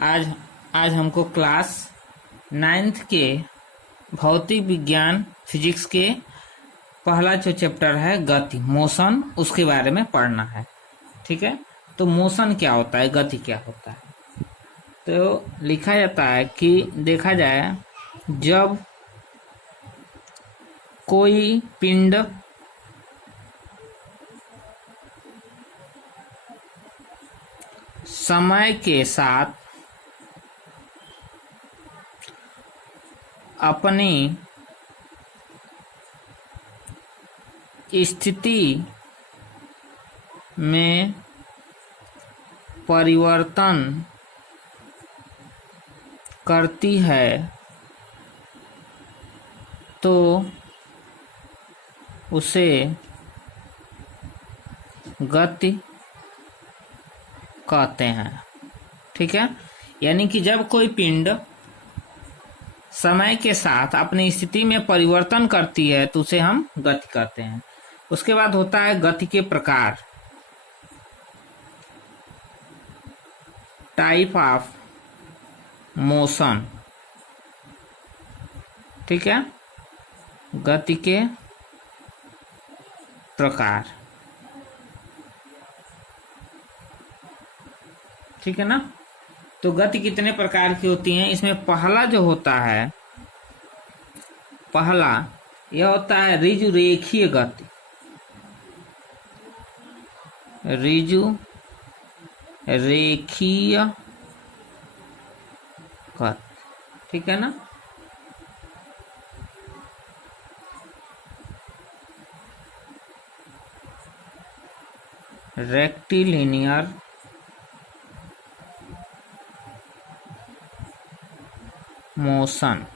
आज आज हमको क्लास 9th के भौतिक विज्ञान फिजिक्स के पहला जो चैप्टर है गति मोशन, उसके बारे में पढ़ना है। ठीक है, तो मोशन क्या होता है, गति क्या होता है। तो लिखा जाता है कि देखा जाए जब कोई पिंड समय के साथ अपनी स्थिति में परिवर्तन करती है तो उसे गति कहते हैं। ठीक है, यानी कि जब कोई पिंड समय के साथ अपनी स्थिति में परिवर्तन करती है तो उसे हम गति कहते हैं। उसके बाद होता है गति के प्रकार, टाइप ऑफ मोशन। ठीक है, गति के प्रकार। ठीक है ना, तो गति कितने प्रकार की होती हैं। इसमें पहला जो होता है, पहला यह होता है ऋजु रेखीय गति। ऋजु रेखीय गति, ठीक है ना। Rectilinear motion.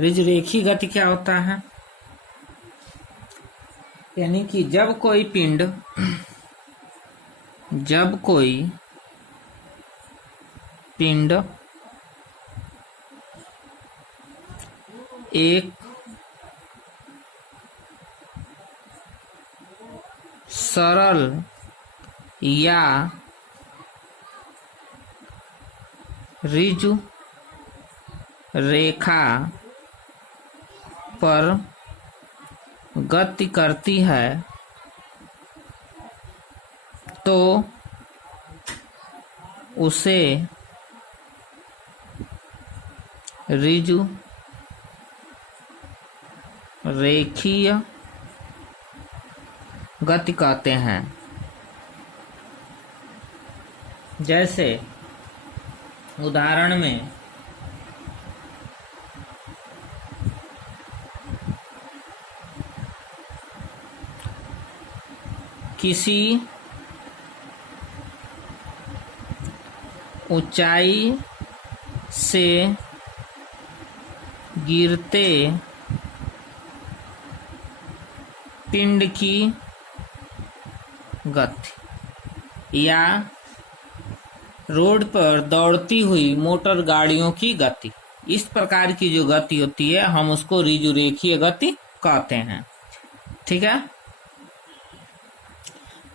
ऋजुरेखीय गति क्या होता है, यानी कि जब कोई पिंड एक सरल या ऋजु रेखा पर गति करती है तो उसे ऋजु रेखीय गति कहते हैं। जैसे उदाहरण में किसी ऊंचाई से गिरते पिंड की गति या रोड पर दौड़ती हुई मोटर गाड़ियों की गति, इस प्रकार की जो गति होती है हम उसको ऋजुरेखीय गति कहते हैं। ठीक है,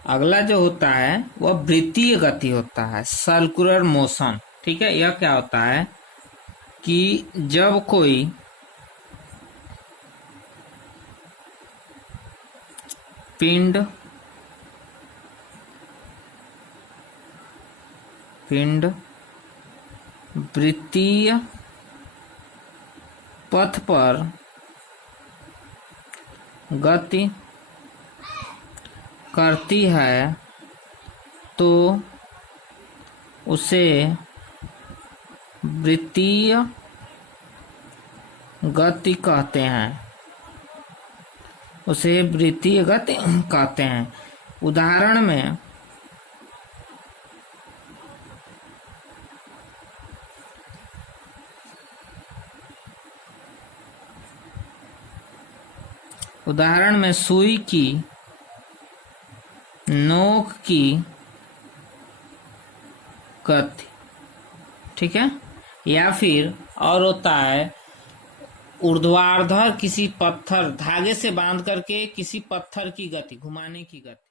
अगला जो होता है वह वृत्तीय गति होता है, सर्कुलर मोशन। ठीक है, यह क्या होता है कि जब कोई पिंड वृत्तीय पथ पर गति करती है तो उसे वृत्तीय गति कहते हैं। उसे वृत्तीय गति कहते हैं। उदाहरण में सुई की नोक की गति। ठीक है, या फिर और होता है ऊर्ध्वाधर किसी पत्थर, धागे से बांध करके किसी पत्थर की गति, घुमाने की गति।